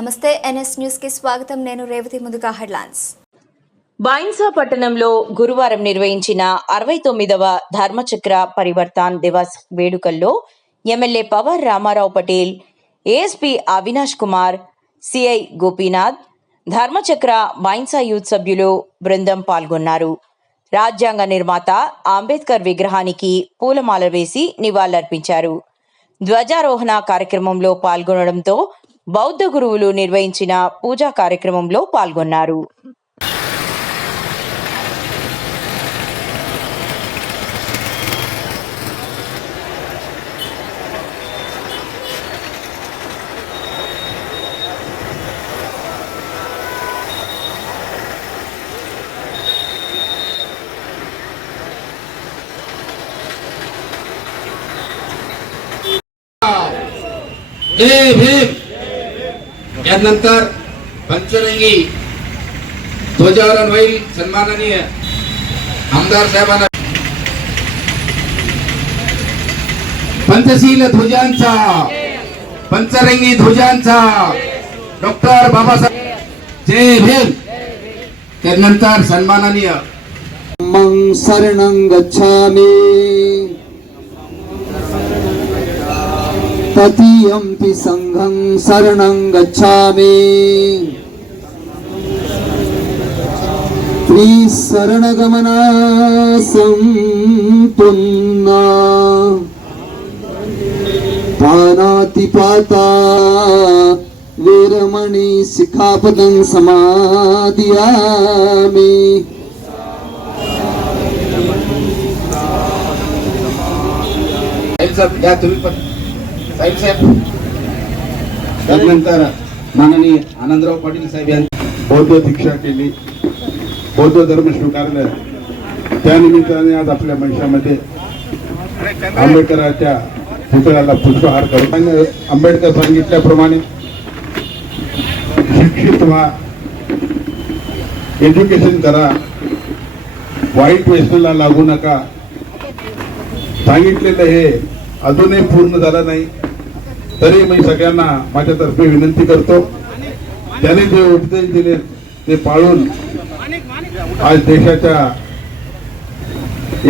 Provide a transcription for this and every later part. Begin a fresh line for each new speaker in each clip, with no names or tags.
నమస్తే ఎన్ఎస్ న్యూస్కి స్వాగతం. నేను రేవతి ముందుగా హెడ్లైన్స్.
బైన్సా పట్టణంలో గురువారం నిర్వహించిన అరవై తొమ్మిదవ ధర్మచక్ర పరివర్తన్ దివస్ వేడుకల్లో MLA Pawar Ramarao Patel ASP Avinash Kumar CI Gopinath Dharmachakra Bhainsa youth సభ్యులు బృందం పాల్గొన్నారు. రాజ్యాంగ నిర్మాత అంబేద్కర్ విగ్రహానికి పూలమాల వేసి నివాళులర్పించారు. ధ్వజారోహణ కార్యక్రమంలో పాల్గొనడంతో బౌద్ధ గురువులు నిర్వహించిన పూజా కార్యక్రమంలో పాల్గొన్నారు
Hey, hey. यानंतर पंचरंगी ध्वजारोहण होईल सन्माननीय आमदार साहेबांना. पंचशील ध्वजांचा पंचरंगी ध्वजांचा डॉक्टर बाबासाहेब. जय भीम. त्यानंतर सन्माननीय.
मग शरण गच्छामी. ततीयम्पि सङ्घं शरणं गच्छामि। त्रिशरणगमना सम्पुन्ना पानातिपाता वीरमणि शिखापदं समादियामि।
या त्यानंतर माननीय आनंदराव पाटील साहेब यांनी
बौद्ध दीक्षा केली. बौद्ध धर्म स्वीकारलं. त्यानिमित्ताने आज आपल्या मनशामध्ये आंबेडकरांच्या पुतळ्याला पुष्पहार करतो आंबेडकर सांगितल्याप्रमाणे शिक्षित व्हा. एज्युकेशन करा. वाईट व्यसनाला लागू नका. सांगितलेलं हे अजूनही पूर्ण झालं नाही. तरी मी सगळ्यांना माझ्यातर्फे विनंती करतो. त्याने जे उपदेश दिले ते पाळून आज देशाच्या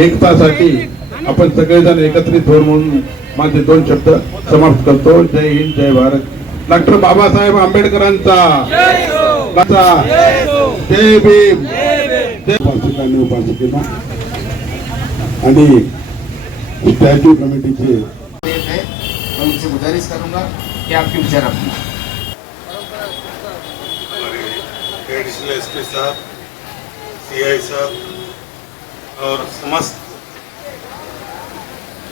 एकतासाठी आपण सगळेजण एकत्रित होऊन म्हणून माझे दोन शब्द समाप्त करतो. जय हिंद जय भारत. डॉक्टर बाबासाहेब आंबेडकरांचा जय भीम. जय आणि उपासकेला आणि स्टॅच्यू कमिटीचे
मैं उनसे गुजारिश करूँगा कि आपके विचार अपने
एडिशनल एस पी साहब सी आई साहब और समस्त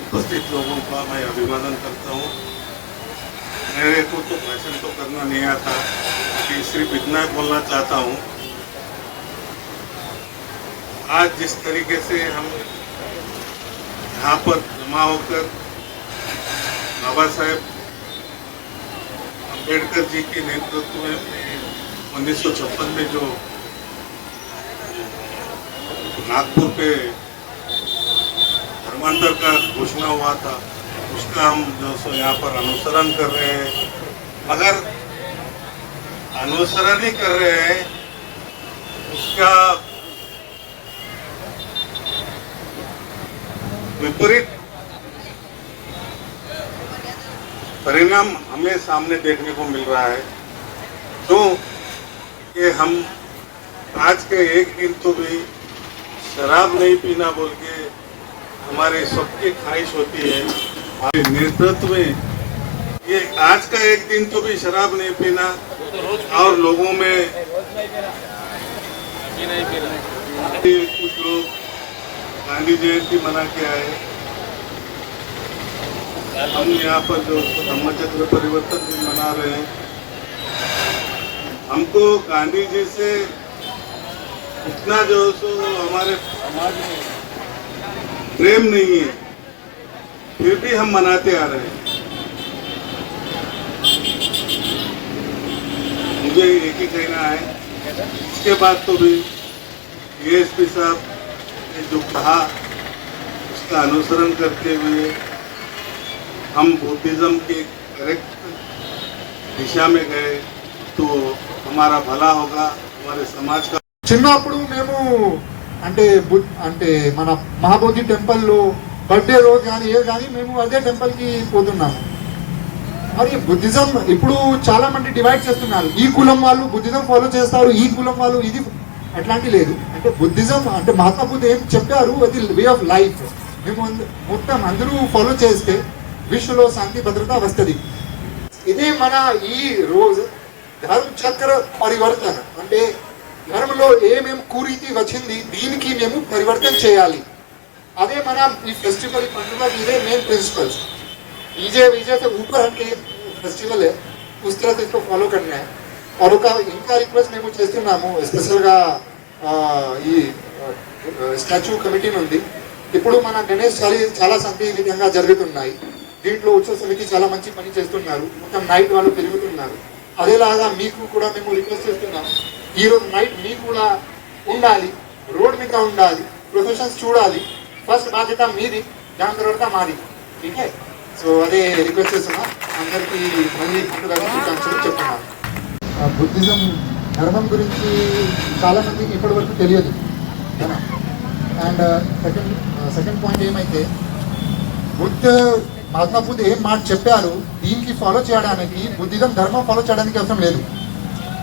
उपस्थित लोगों का मैं अभिवादन करता हूँ। मेरे को तो भाषण तो करना नहीं आता कि सिर्फ़ इतना बोलना चाहता हूँ। आज जिस तरीके से हम यहाँ पर जमा होकर बाबा साहेब अंबेडकर जी के नेतृत्व में उन्नीस सौ छप्पन में जो नागपुर पे धर्मांतर का घोषणा हुआ था, उसका हम जो सो यहाँ पर अनुसरण कर रहे हैं। मगर अनुसरण ही कर रहे हैं, उसका विपरीत परिणाम हमें सामने देखने को मिल रहा है। तो कि हम आज के एक दिन तो भी शराब नहीं पीना बोल के हमारे सबकी ख्वाहिश होती है। हमारे नेतृत्व में ये आज का एक दिन तो भी शराब नहीं पीना और लोगों में कुछ लोग गांधी जयंती मना के आए। हम यहाँ पर जो धम्मचक्र परिवर्तन दिन मना रहे हैं, हमको गांधी जी से इतना जो सो हमारे समाज में प्रेम नहीं है, फिर भी हम मनाते आ रहे हैं। मुझे एक ही कहना है, इसके बाद तो भी एएसपी साहब ने जो कहा, उसका अनुसरण करते हुए हम बुद्धिज्म के करेक्ट दिशा में गए तो हमारा भला होगा हमारे समाज का
చిన్నప్పుడు మేము అంటే బుద్- అంటే మన మహాబోధి టెంపుల్లో బర్త్డే రోజు కానీ ఏ కానీ మేము అదే టెంపుల్కి పోతున్నాము మరి బుద్ధిజం ఇప్పుడు చాలా మంది డివైడ్ చేస్తున్నారు ఈ కులం వాళ్ళు బుద్ధిజం ఫాలో చేస్తారు ఈ కులం వాళ్ళు ఇది అట్లాంటి లేదు అంటే బుద్ధిజం అంటే మహాత్మా బుద్ధ ఏం చెప్పారు అది వే ఆఫ్ లైఫ్ మేము అంద- మొత్తం అందరూ ఫాలో చేస్తే విశ్వలో శాంతి భద్రత వస్తుంది ఇదే మన ఈ రోజు ధర్మ చక్ర పరివర్తన అంటే ధర్మంలో ఏమేం కురీతి వచ్చింది దీనికి మేము పరివర్తన చేయాలి అదే మన ఈ ఫెస్టివల్ ఈ పండుగ ఇదే మెయిన్ ప్రిన్సిపల్స్ विजय विजय से ऊपर हट के फेस्टिवल है उस तरह से इसको फॉलो करना है और ఒక ఇంకా రిక్వెస్ట్ మేము చేస్తున్నాము స్పెషల్గా ఈ స్టాచ్యూ కమిటీ నుండి ఇప్పుడు మన గణేష్ చాలి చాలా సంఖ్య విధంగా జరుగుతున్నాయి దీంట్లో ఉత్సవ సమితి చాలా మంచి పని చేస్తున్నారు. మొత్తం నైట్ వాళ్ళు పెరుగుతున్నారు. అదేలాగా మీకు కూడా మేము రిక్వెస్ట్ చేస్తున్నాము ఈ రోజు నైట్ మీకు కూడా ఉండాలి. రోడ్ మీద ఉండాలి. ప్రొఫెషన్స్ చూడాలి. ఫస్ట్ బాధ్యత మీది. దాని తర్వాత మాది. ఓకే? సో అదే రిక్వెస్ట్ చేస్తున్నా. అందరికీ మళ్ళీ పండుగ చెప్తున్నాను బుద్ధిజం ధర్మం గురించి చాలా మందికి ఇప్పటి వరకు తెలియదు. అండ్ సెకండ్ సెకండ్ పాయింట్ ఏమైతే బుద్ధ మహాత్మా బుద్ధి ఏం మాట చెప్పారు? దీనికి ఫాలో చేయడానికి బుద్ధిజం ధర్మం ఫాలో చేయడానికి అవసరం లేదు.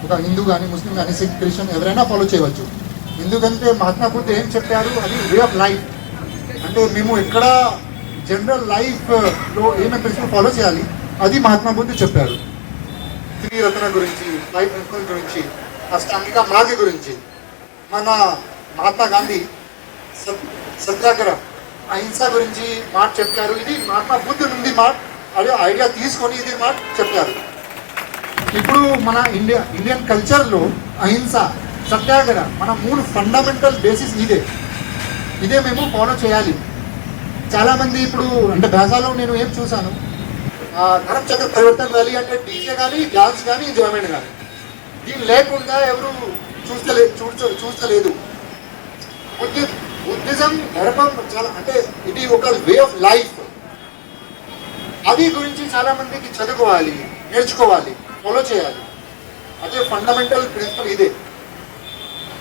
ఒక హిందూ కానీ ముస్లిం కానీ సిక్ క్రిస్టియన్ ఎవరైనా ఫాలో చేయవచ్చు. ఎందుకంటే మహాత్మా బుద్ధి ఏం చెప్పారు? అది వే ఆఫ్ లైఫ్ అంటే మేము ఎక్కడ జనరల్ లైఫ్లో ఏమేమి ప్రిన్సిపల్ ఫాలో చేయాలి? అది మహాత్మా బుద్ధి చెప్పారు. త్రిరత్న గురించి లైఫ్ ప్రిన్సిపల్ గురించి అష్టాంగిక మార్గ గురించి. మన మహాత్మా గాంధీ సత్- సత్యాగ్రహ. అహింస గురించి మాట చెప్పారు. ఇది మహాత్మా బుద్ధి నుండి మాట. అదే ఐడియా తీసుకొని ఇది మాట చెప్పారు. ఇప్పుడు మన ఇండియా ఇండియన్ కల్చర్లో అహింస సత్యాగ్రహ మన మూడు ఫండమెంటల్ బేసిస్ ఇదే. ఇదే మేము ఫాలో చేయాలి. చాలామంది ఇప్పుడు అంటే భాషలో నేను ఏం చూశాను? ధరం చక్ర పరివర్తన ర్యాలీ అంటే డీజే కానీ డాన్స్ కానీ జాయిన్ కానీ దీని లేకుండా ఎవరు చూస్తలే చూడ చూస్తలేదు. కొద్ది బుద్ధిజం ధర్మం చాలా అంటే ఇది ఒక వే ఆఫ్ లైఫ్ అది గురించి చాలా మందికి చదువుకోవాలి నేర్చుకోవాలి ఫాలో చేయాలి అదే ఫండమెంటల్ ప్రిన్సిపల్ ఇదే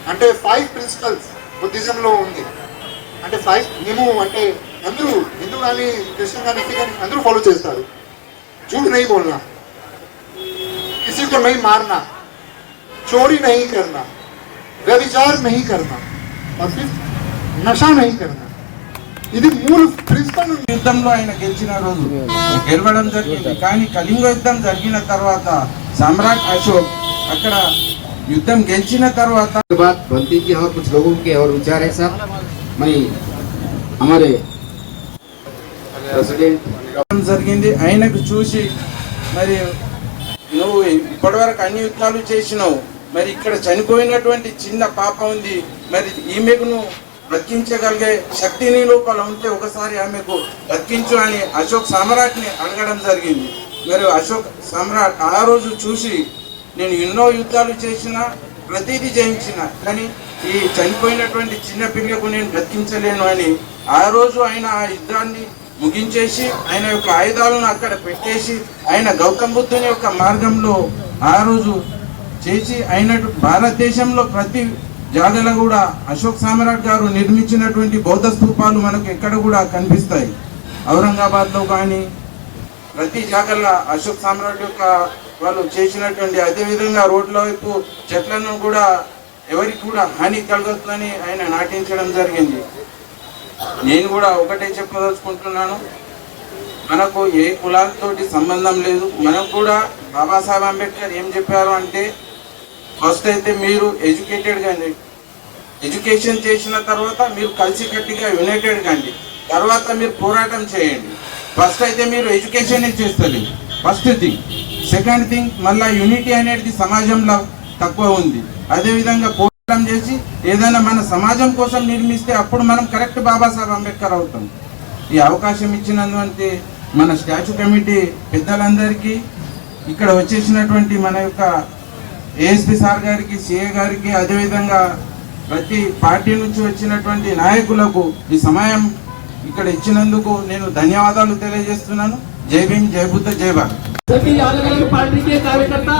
అంటే ఫైవ్ ప్రిన్సిపల్స్ బుద్ధిజంలో ఉంది అంటే ఫైవ్ మేము అంటే అందరూ హిందూ కానీ క్రిస్టియన్ కానీ సిక్ కానీ అందరూ ఫాలో చేస్తారు झूठ नहीं बोलना किसी को नहीं मारना चोरी नहीं करना व्यभिचार नहीं करना और फिर नशा नहीं करना ఇది మూడు ప్రిన్సిపల్
యుద్ధంలో ఆయన గెలిచిన రోజు గెలవడం జరిగింది కానీ కళింగ యుద్ధం జరిగిన తర్వాత సమ్రాట్ అశోక్ అక్కడ యుద్ధం గెలిచిన తర్వాత
के बाद बंती जी और कुछ लोगों के और विचार है सर मैं हमारे प्रेसिडेंट
యుద్ధం జరిగింది ఆయనకు చూసి మరి నువ్వు ఇప్పటివరకు అన్ని యుద్ధాలు చేసినావు మరి ఇక్కడ చనిపోయినటువంటి చిన్న పాప ఉంది మరి ఈమెకు నువ్వు బ్రతికించగలిగే శక్తి నీ లోపల ఉంటే ఒకసారి ఆమెకు బ్రతికించు అని అశోక్ సామ్రాట్ని అడగడం జరిగింది. మరి అశోక్ సమ్రాట్ ఆ రోజు చూసి నేను ఎన్నో యుద్ధాలు చేసిన ప్రతిదీ జయించిన కానీ ఈ చనిపోయినటువంటి చిన్న పిల్లకు నేను బ్రతికించలేను అని ఆ రోజు ఆయన ఆ యుద్ధాన్ని ముగించేసి ఆయన యొక్క ఆయుధాలను అక్కడ పెట్టేసి ఆయన గౌతమ్ బుద్ధుని యొక్క మార్గంలో ఆ రోజు చేసి అయినట్టు భారతదేశంలో ప్రతి జాగల కూడా అశోక్ సామ్రాట్ గారు నిర్మించినటువంటి బౌద్ధ స్థూపాలు మనకు ఎక్కడ కూడా కనిపిస్తాయి. ఔరంగాబాద్లో కానీ ప్రతి జాగల అశోక్ సామ్రాట్ యొక్క వాళ్ళు చేసినటువంటి అదే విధంగా రోడ్ల వైపు చెట్లను కూడా ఎవరికి కూడా హాని కలగొద్దని ఆయన నాటించడం జరిగింది. నేను కూడా ఒకటే చెప్పదలుచుకుంటున్నాను. మనకు ఏ కులాలతోటి సంబంధం లేదు. మనకు కూడా బాబాసాహెబ్ అంబేద్కర్ ఏం చెప్పారు అంటే ఫస్ట్ అయితే మీరు ఎడ్యుకేటెడ్ కండి. ఎడ్యుకేషన్ చేసిన తర్వాత మీరు కలిసికట్టుగా యునైటెడ్ కండి. తర్వాత మీరు పోరాటం చేయండి. ఫస్ట్ అయితే మీరు ఎడ్యుకేషన్ చేస్తలేదు ఫస్ట్ థింగ్. సెకండ్ థింగ్ మళ్ళా యూనిటీ అనేది సమాజంలో తక్కువ ఉంది. అదేవిధంగా పోరాటం చేసి ఏదైనా మన సమాజం కోసం నిర్మిస్తే అప్పుడు మనం కరెక్ట్ బాబాసాహెబ్ అంబేద్కర్ అవుతాం. ఈ అవకాశం ఇచ్చినందువంటే మన స్టాచ్యూ కమిటీ పెద్దలందరికీ ఇక్కడ వచ్చేసినటువంటి మన యొక్క ఏఎస్పీ సార్ గారికి సిఏ గారికి అదేవిధంగా ప్రతి పార్టీ నుంచి వచ్చినటువంటి నాయకులకు ఈ సమయం ఇక్కడ ఇచ్చినందుకు నేను ధన్యవాదాలు తెలియజేస్తున్నాను. జై భీమ్ జై బుద్ధ జై భారత్.
కార్యకర్త